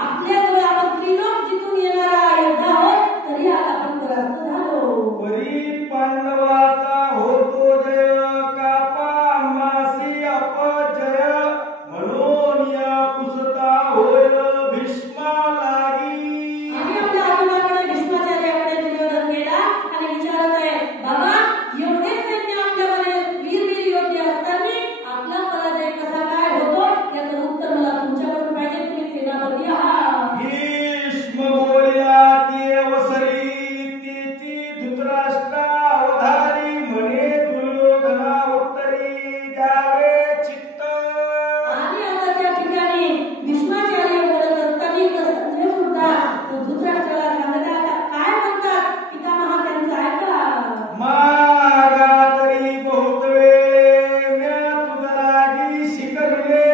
आपल्याजवळ आपण त्रिलोक जिंकून येणारा योद्धा आहोत, तरी आज आपण परास्त झालो. परी पांडवाचा होतो जय, कापा मासी अपजय, म्हणून या पुसता होय भीष्मा लागी. आम्ही आपल्या आजोबाकडे भीष्माचार्याकडे दुर्योधन गेला आणि विचारत आहे, बाबा एवढे सैन्य आपल्याकडे वीर वीर योद्धे असताना आपला पराजय कसा काय होतो, याचं उत्तर मला तुमच्याकडून पाहिजे. तुम्ही सेनापती आहात. भीष्म बोलिला ती अवसरी, तिची धृतराष्ट्रा अवधारी, म्हणे दुर्योधना उत्तरी द्यावे चित्त. आणि आता त्या ठिकाणी भीष्माचार्य बोलत असताना इथं संजय सुद्धा धृतराष्ट्राला सांगत आहे, आता काय म्हणतात पितामहा त्यांचं ऐका. मागा तरी बहुत वेळ म्या तुझ लागी शिकविले,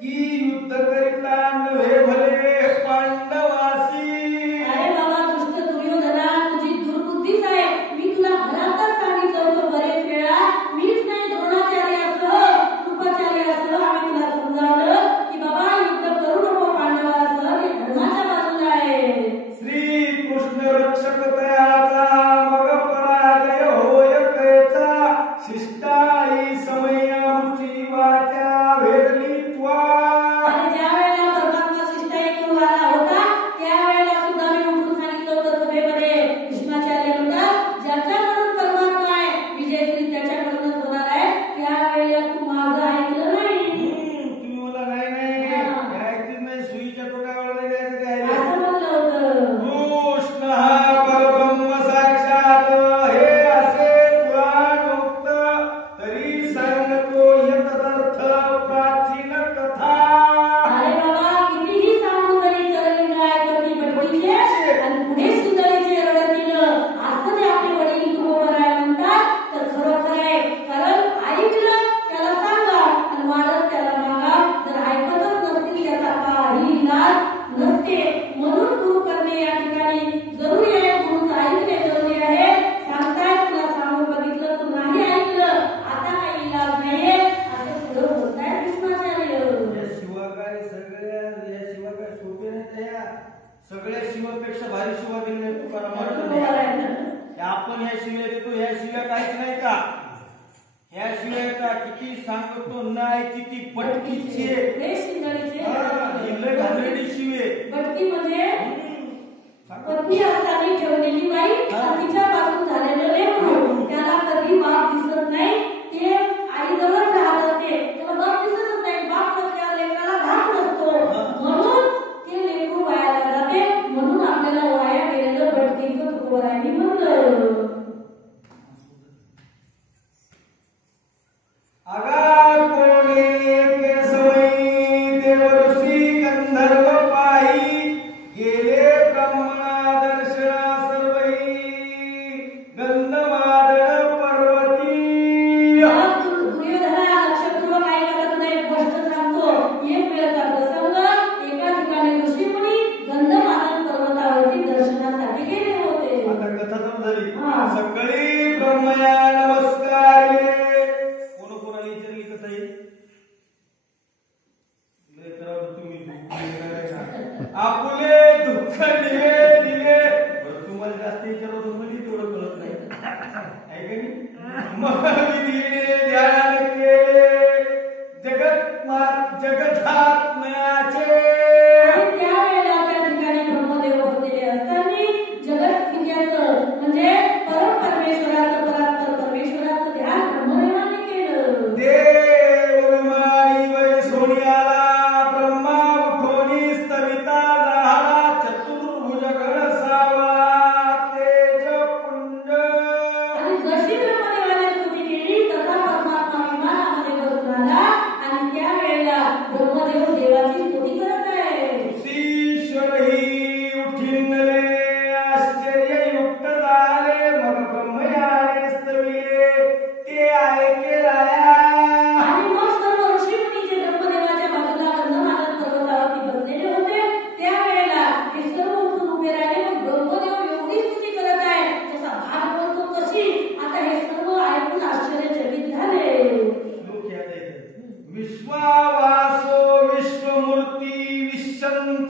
की युद्ध करिता नव्हे भले पांडवासी. अरे बाबा दुष्ट दुर्योधना, तुझी दुर्बुद्धीच आहे. मी तुला घरातच सांगितलं होतं बरेच वेळा. मीच नाही द्रोणाचार्यासह कृपाचार्यासह आम्ही तुला समजावलं की बाबा युद्ध करू नको पांडवासह, ते धर्माच्या बाजूला आहे. श्री कृष्ण रक्षक तयाचा मग पराजय होय कैचा, शिष्टाई समयामुची वाचा वेरली त्वा. आणि ज्या वेळेला परमात्मा शिष्टाई करून आला होता, त्यावेळेला सुद्धा मी उठून सांगितलं होतं सभेमध्ये. भीष्माचार्य म्हणतात, ज्याच्याकडून परमात्मा आहे विजयश्री त्याच्याकडूनच होणार आहे. त्यावेळेला तू माझं ऐकलं नाही. तुम्ही मला नाही ऐकतीच नाही, सुईच्या टोकावर नाही द्यायचं काय. असं म्हणलं होतं. कृष्ण हा परब्रह्म साक्षात, हे असे पुराणोक्त, तरी सांगतो यथार्थ प्राचीन कथा. अरे बाबा कितीही सांगू तरी चरणी ऐकती बडबडीचे आणि पुढे सुंदरीचे रडतील. असं जे आपले वडील तुकोबराय म्हणतात, तर खरोखर आहे. कारण ऐकलं त्याला सांगा आणि वाढत त्याला मागा. जर ऐकतच नसतील त्याचा काही इलाज नसते. म्हणून गुरु करणे या ठिकाणी जरुरी आहे. गुरुचं ऐकणे जरुरी आहे. सांगताय तुला सांगून बघितलं, तू नाही ऐकलं, आता काही इलाज नाहीये, असं पुढे बोलताय भीष्माचार्य. शिवाकाय सगळ्या या शिवाकाय सोपे नाही त्या. सगळ्या शिवापेक्षा भारी शिवा दिले तुकाराम बरोबर आहे ना? आपण ह्या शिव्या देतो, ह्या शिव्या काहीच नाही का. ह्या शिव्या का किती सांगतो नाही, किती पटकीचे हे शिंदळीचे घालरेडी शिवे. बटकी म्हणजे पत्नी असताना ठेवलेली बाई आणि तिच्यापासून झालेलं लेकरू. त्याला कधी बाप दिसत नाही. ते आईजवळ राहत असते, त्याला बाप दिसतच नाही. बाप नसल्यावर लेकराला धाक नसतो, म्हणून ते लेकरू वायाला जाते. म्हणून आपल्याला वाया गेलेलं बटकीचं तुकोबरायांनी म्हणलं. आगा कोणे केसवई देवर्षी गंधर्व पाही, गेले ब्राह्मणा दर्शना सर्वई, गंधमादळ पर्वती. दुर्योधना लक्षपूर्वक ऐकत तुला एक गोष्ट सांगतो. एक वेळचा प्रसंग, एका ठिकाणी ऋषीमुनी गंधमादन पर्वतावरती दर्शनासाठी गेले होते. आता कथा चालू झाली. हा. सकाळी ब्रह्मया नमस्कारिले. कोण कोणाला विचारली कथा येईल आपुले दुःख दिले दिले. तुम्हाला जास्त विचारलं तुम्हाला तेवढं कळत नाही आहे का नाही. मग विधीने ध्यान केले जगतात्मयाचे. आणि त्यावेळेला त्या ठिकाणी ब्रह्मदेव बसलेले असताना जगत विद्याचं म्हणजे परम परमेश्वराचं, परात्पर परमेश्वराचं ध्यान ब्रह्मदेवाने केलं. देव विमानी वै सोनियाला, ब्रह्मा उठोनी स्तविता झाला, चतुर्भुज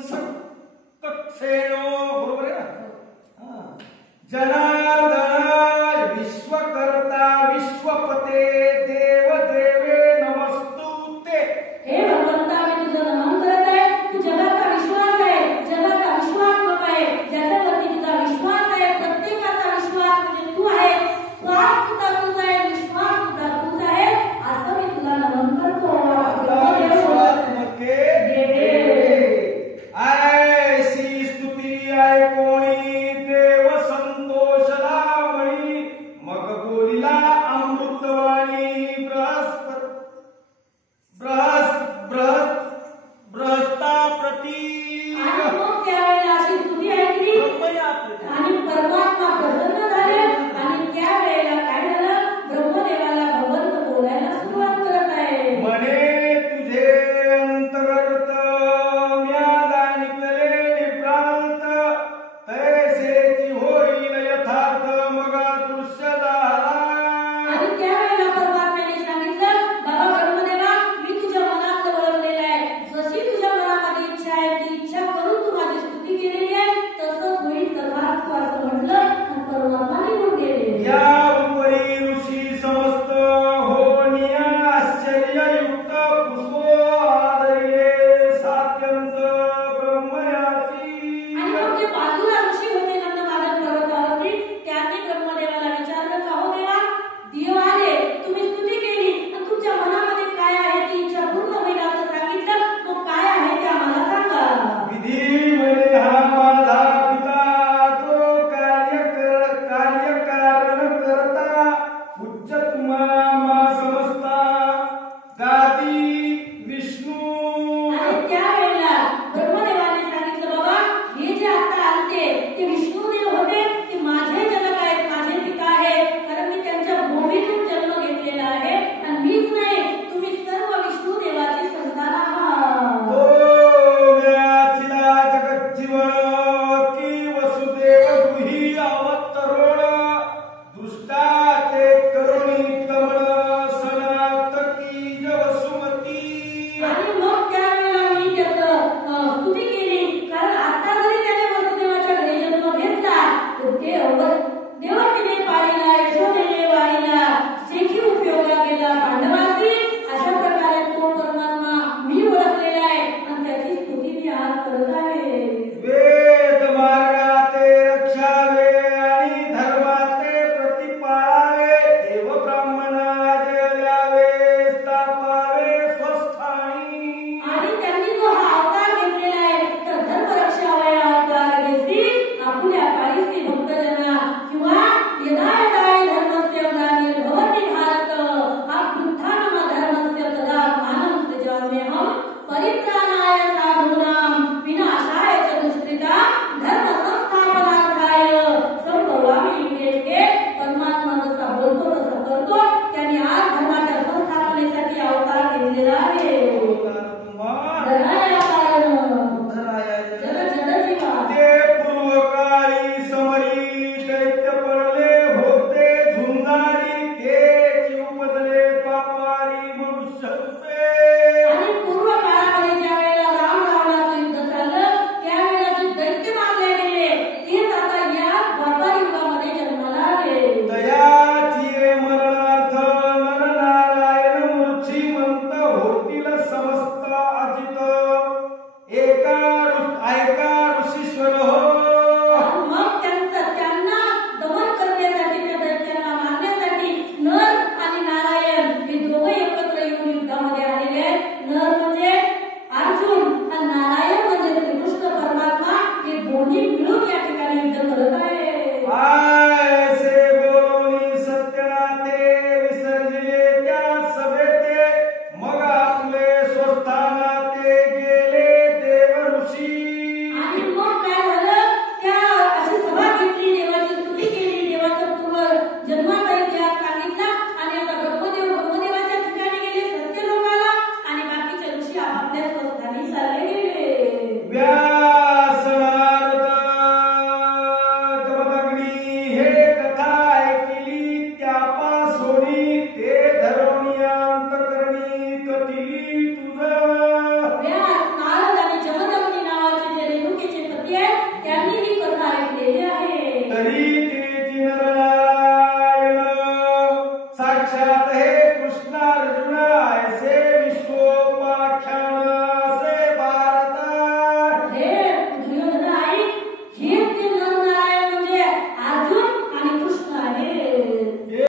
संकक्षेणो बरोबर आहे ना हा. जनार्दनाय विश्वकर्ता विश्वपते देव देवे नमस्तुते. हे भगवंता मी तुझं नमन करत आहे. तू जगाचा विश्वास आहे, जगाचा विश्वास आहे, ज्याच्यावरती तुझा विश्वास आहे. प्रत्येकाचा विश्वास म्हणजे तू आहे. श्वास सुद्धा तुझा आहे, विश्वास सुद्धा तुझा आहे. असं मी तुला नमन करतो. ऐसी स्तुती ऐकोणी देव संतोषला केलेले आहे